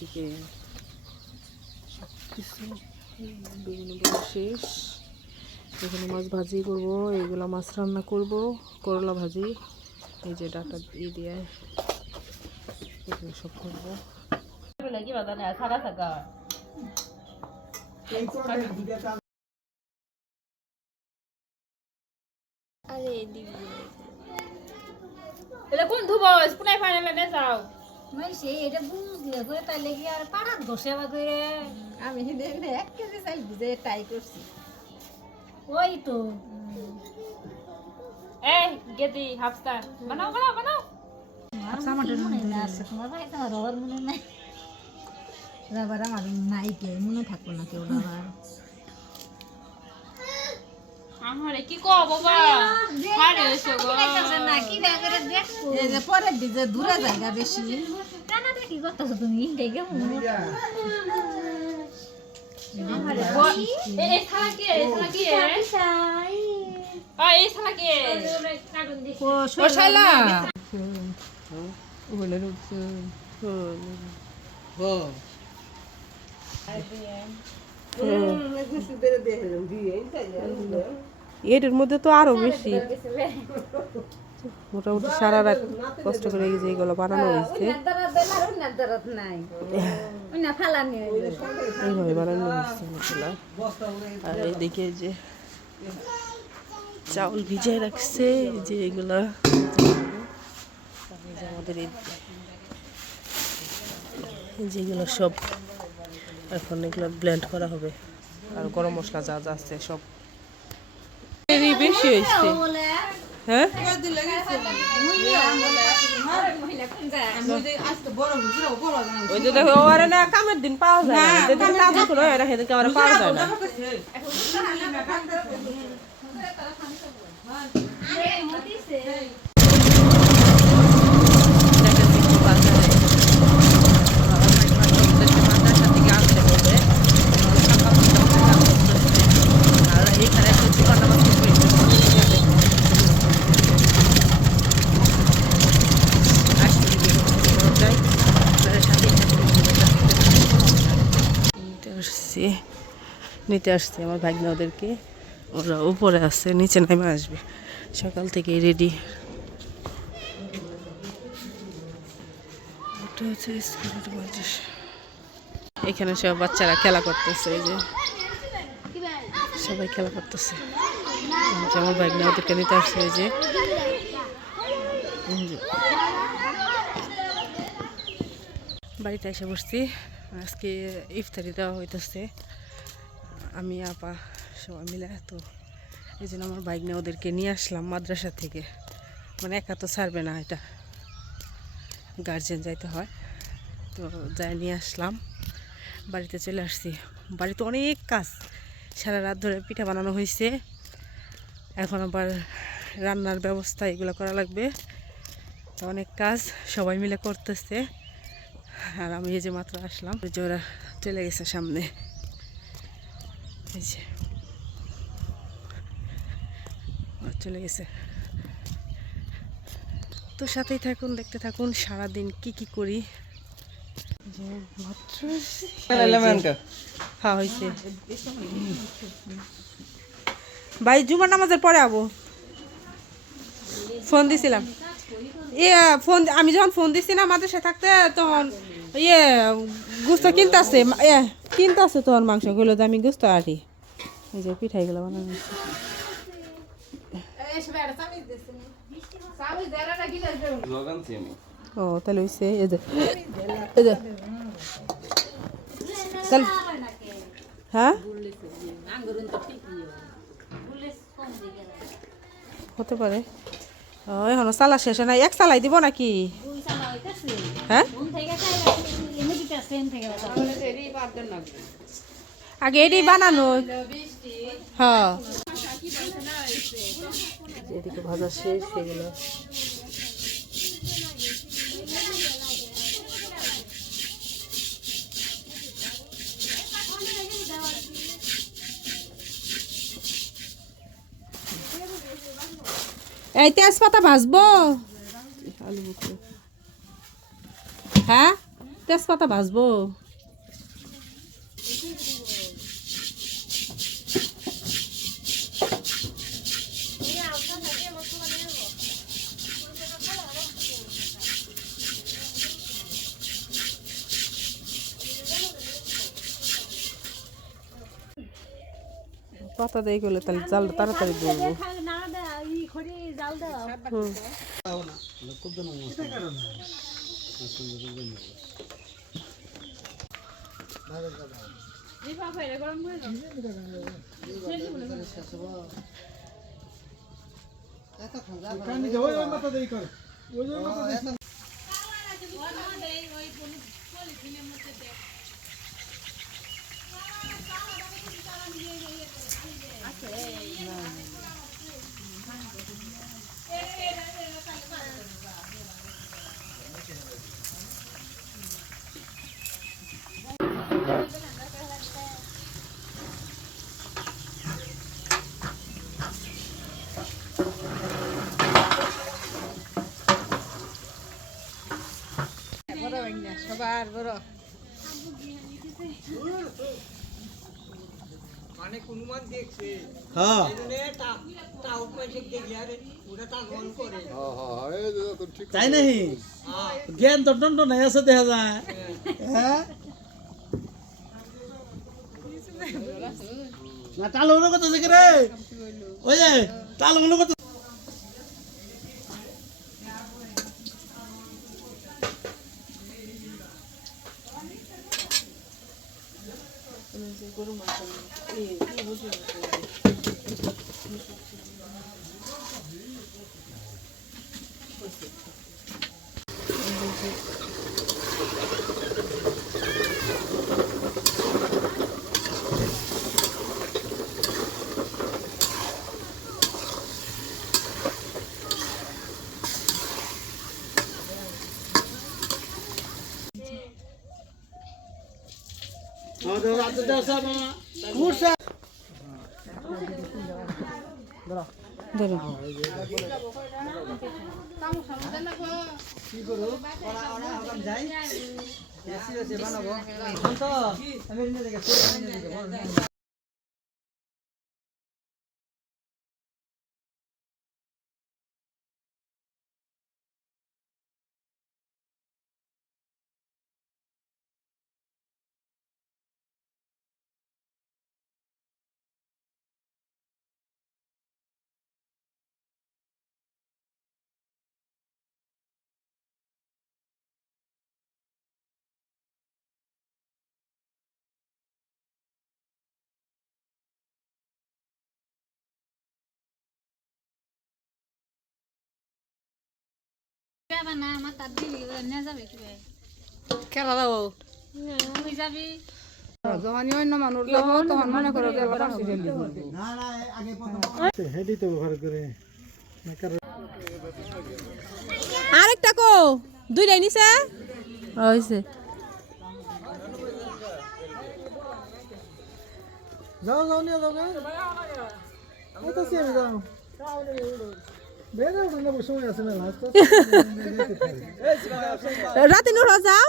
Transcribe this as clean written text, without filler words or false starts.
এদিকে সব কিছু বেগুনি বড়া শেষ। এখানে মাছ ভাজি করব, এইগুলো মাছ রান্না করব, করলা ভাজি, এই যে ডাটা দিয়ে এগুলো সব করবো। কোন ধুবো পুনাই ফাইনালে যাও মাইছে এটা বুঝলে করে তাই লাগি আর পাড়া ঘষাবা করে আমি হেদে 1 কেজি চাল ভিজে ট্রাই করছি ওই তো এই গেদি হাফসা বানাও বানাও বানাও হাফসা মটর মনে না আছে তোমার ভাই তো রবার মনে নাই রবার আমার নাই কে মনে থাকো না কেউ রবার আমারে কি কও বাবা হারে এসো গো না কি করে দেখো এই যে পরে দিতে দূরে জায়গা বেশি না দেখি করতেছ তুমি দেখে আমারে এই থালা কি এই থালা কি ও শালা ওগুলো রুকছে ও এর মধ্যে তো আরো বেশি মোটামুটি সারা রাত কষ্ট করে এই যে এগুলো বানানো হয়েছে এইভাবে বানানো হয়েছে মশলা। আর এইদিকে যে চাউল ভিজিয়ে রাখছে, যে এগুলা আমাদের যেগুলো সব এখন এগুলো ব্লেন্ড করা হবে। আর গরম মশলা যা যা আছে সব বেশি হয়েছে। হ্যাঁ ওই যে দেখো ওরা না কামের দিন পাওয়া যায় না, যেদিন কাজ করে এরা সেদিনকে আবার পাওয়া যায় না। নিতে আসছে আমার ভাগ্না ওদেরকে, ওরা উপরে আসছে, নিচে নেমে আসবে। সকাল থেকে রেডি। এখানে সব বাচ্চারা খেলা করতেছে, এই যে সবাই খেলা করতেছে। আমার ভাগ্না ওদেরকে নিতে আসছে। এই যে বাড়িতে এসে বসছি, আজকে ইফতারি দেওয়া হইতেছে আমি আপা সবাই মিলে। তো এই জন্য আমার ভাগ্না ওদেরকে নিয়ে আসলাম মাদ্রাসা থেকে, মানে একা তো ছাড়বে না, এটা গার্জেন যাইতে হয়। তো যাই নিয়ে আসলাম, বাড়িতে চলে আসছি। বাড়িতে অনেক কাজ, সারা রাত ধরে পিঠা বানানো হয়েছে, এখন আবার রান্নার ব্যবস্থা এগুলো করা লাগবে। তো অনেক কাজ সবাই মিলে করতেছে। আর আমি এই যে মাত্র আসলাম, যে ওরা চলে গেছে সামনে, এই যে চলে গেছে। তো সাথেই থাকুন, দেখতে থাকুন সারাদিন কি কি করি। হ্যাঁ হয়েছে ভাই, জুমার নামাজের পরে আবো। ফোন দিছিলাম, ফোন আমি যখন ফোন দিছি না মাদ্রাসায় থাকতে, তখন গুস্ত কিনতেছে তখন মাংস গুলো, আমি গুস্ত আটি এই যে পিঠাইগুলো বানানো। ও তাহলে হইছে, এই যে হ্যাঁ হতে পারে। এখনো চালা শেষ নাই, এক চালাই দিব নাকি? হ্যাঁ আগে এটাই বানানো। হ্যাঁ এদিকে ভাজা শেষ সেগুলো। এই তেজপাতা ভাজবো, আলু হ্যাঁ তেজপাতা ভাজবো। পাতা দিয়ে করলে তাহলে জাল তাড়াতাড়ি ধরবো। সবার বড় মানে অনুমান দেখছে হ্যাঁ তাই নাহি জ্ঞান তো দণ্ড নাই আছে দেখা যায় হ্যাঁ না তাল হলো কত থেকে রে ওই যে তাল হলো কত আমাদের রাতে দাসা মামা কুরসা ধরো কি করো ওরা ওরা হকাম যাই এসি এসে বানাবো তো আমি নিয়ে দেখে খেলা দাও যখন অন্য মানুষ যাবো তখন মনে করো যে আবার আসি ফেলি না না আগে প্রথম হেডি তো ব্যবহার করে আরেকটা কো দুইটাই নিছে হইছে যাও যাও নিয়ে যাও এই তো সিয়ে যাও বেরে ওখানে সময় আছে না রাতে নুরা যাও